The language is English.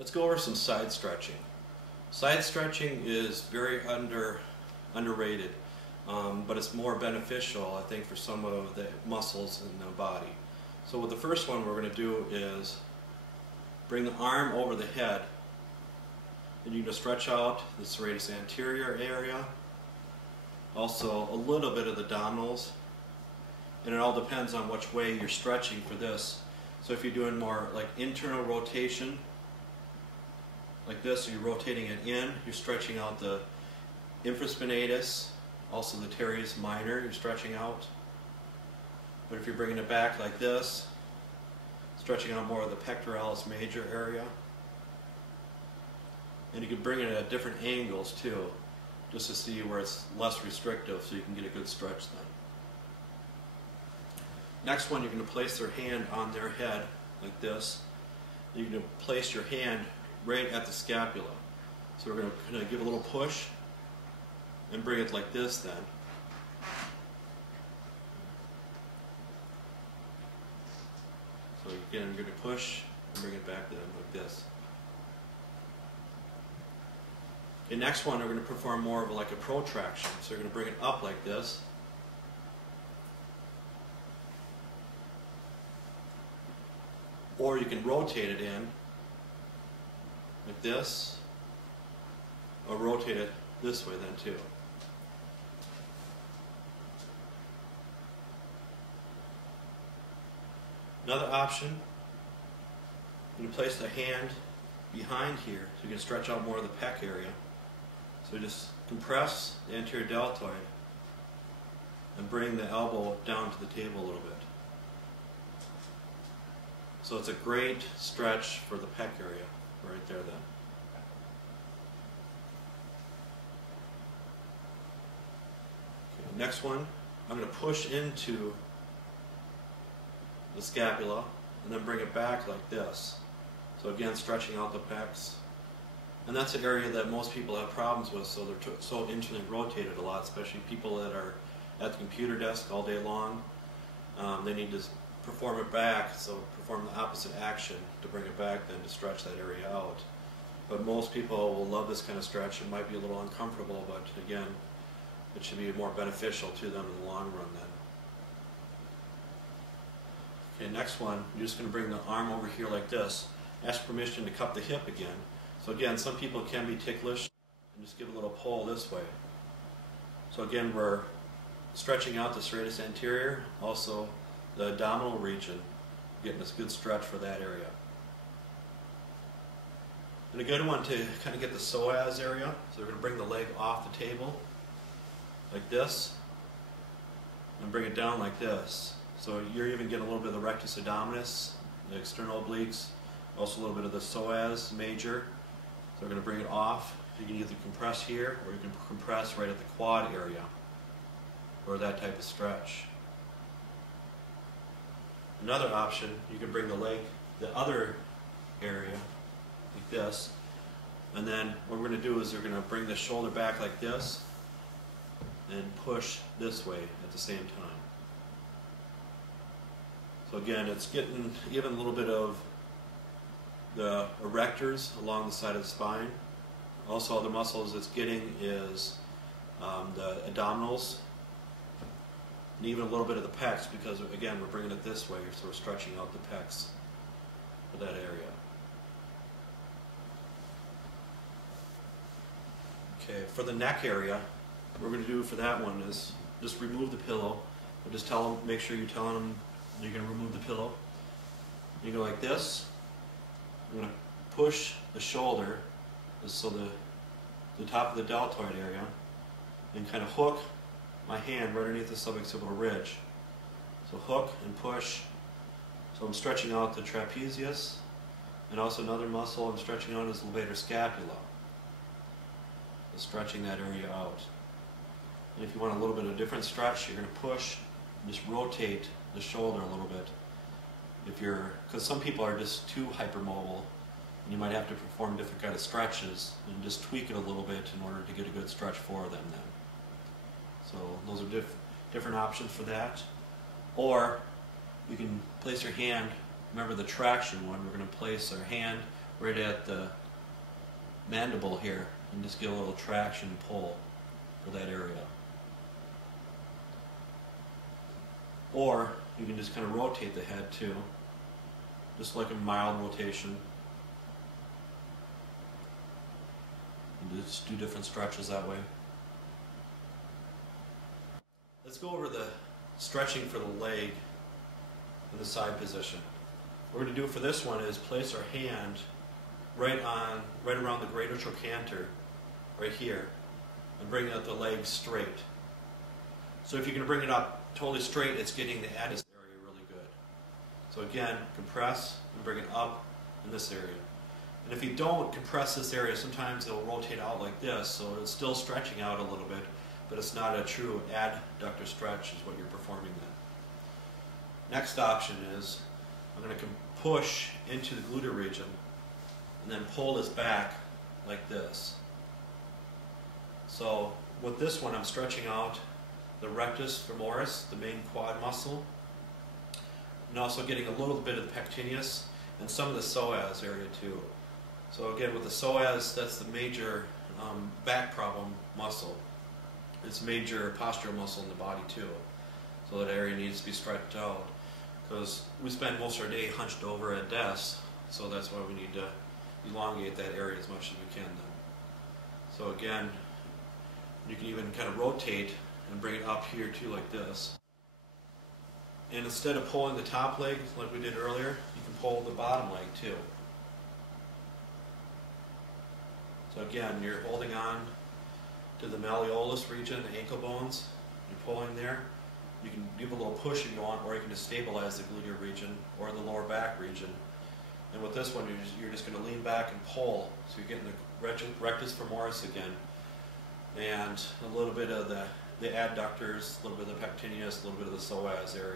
Let's go over some side stretching. Side stretching is very underrated, but it's more beneficial, I think, for some of the muscles in the body. So with the first one we're going to do is bring the arm over the head, and you can stretch out the serratus anterior area, also a little bit of the abdominals, and it all depends on which way you're stretching for this. So if you're doing more like internal rotation, like this, so you're rotating it in, you're stretching out the infraspinatus, also the teres minor, you're stretching out. But if you're bringing it back like this, stretching out more of the pectoralis major area. And you can bring it at different angles too, just to see where it's less restrictive so you can get a good stretch then. Next one, you're going to place their hand on their head like this. You're going to place your hand right at the scapula. So we're going to give a little push and bring it like this then. So again, you're going to push and bring it back then like this. The next one, we're going to perform more of like a protraction. So you're going to bring it up like this. Or you can rotate it in like this, or rotate it this way then too. Another option, you can place the hand behind here so you can stretch out more of the pec area. So just compress the anterior deltoid and bring the elbow down to the table a little bit. So it's a great stretch for the pec area right there then. Okay, next one, I'm going to push into the scapula and then bring it back like this. So again, stretching out the pecs. And that's an area that most people have problems with, so they're so internally rotated a lot, especially people that are at the computer desk all day long. They need to perform it back, so perform the opposite action to bring it back then to stretch that area out. But most people will love this kind of stretch. It might be a little uncomfortable, but again, it should be more beneficial to them in the long run then. Okay, next one, you're just going to bring the arm over here like this. Ask permission to cup the hip again. So again, some people can be ticklish, and just give a little pull this way. So again, we're stretching out the serratus anterior, also the abdominal region, getting this good stretch for that area. And a good one to kind of get the psoas area, so we're going to bring the leg off the table, like this, and bring it down like this. So you're even getting a little bit of the rectus abdominis, the external obliques, also a little bit of the psoas major. So we're going to bring it off. You can either compress here, or you can compress right at the quad area, or that type of stretch. Another option, you can bring the leg, the other area, like this, and then what we're going to do is we're going to bring the shoulder back like this, and push this way at the same time. So again, it's getting even a little bit of the erectors along the side of the spine. Also, other muscles it's getting is the abdominals, and even a little bit of the pecs, because again, we're bringing it this way, so we're stretching out the pecs for that area. Okay, for the neck area, what we're going to do for that one is just remove the pillow. But just tell them, make sure you're telling them you're going to remove the pillow. You go like this. I'm going to push the shoulder, so the top of the deltoid area, and kind of hook my hand right underneath the suboccipital ridge. So hook and push. So I'm stretching out the trapezius, and also another muscle I'm stretching out is levator scapula. So stretching that area out. And if you want a little bit of a different stretch, you're going to push and just rotate the shoulder a little bit. Because some people are just too hypermobile, and you might have to perform different kind of stretches and just tweak it a little bit in order to get a good stretch for them then. So those are different options for that. Or you can place your hand, remember the traction one, we're going to place our hand right at the mandible here and just give a little traction and pull for that area. Or you can just kind of rotate the head too, just like a mild rotation. And just do different stretches that way. Let's go over the stretching for the leg in the side position. What we're going to do for this one is place our hand right around the greater trochanter, right here, and bring out the leg straight. So if you're going to bring it up totally straight, it's getting the addis area really good. So again, compress and bring it up in this area. And if you don't compress this area, sometimes it'll rotate out like this, so it's still stretching out a little bit, but it's not a true adductor stretch is what you're performing then. Next option is I'm going to push into the gluteal region and then pull this back like this. So with this one, I'm stretching out the rectus femoris, the main quad muscle, and also getting a little bit of the pectineus and some of the psoas area too. So again, with the psoas, that's the major back problem muscle. It's a major postural muscle in the body too. So that area needs to be stretched out because we spend most of our day hunched over at desks, so that's why we need to elongate that area as much as we can then. So again, you can even kind of rotate and bring it up here too like this. And instead of pulling the top leg like we did earlier, you can pull the bottom leg too. So again, you're holding on to the malleolus region, the ankle bones, you're pulling there. You can give a little push if you want, or you can just stabilize the gluteal region or the lower back region. And with this one, you're just going to lean back and pull, so you're getting the rectus femoris again, and a little bit of the adductors, a little bit of the pectineus, a little bit of the psoas area.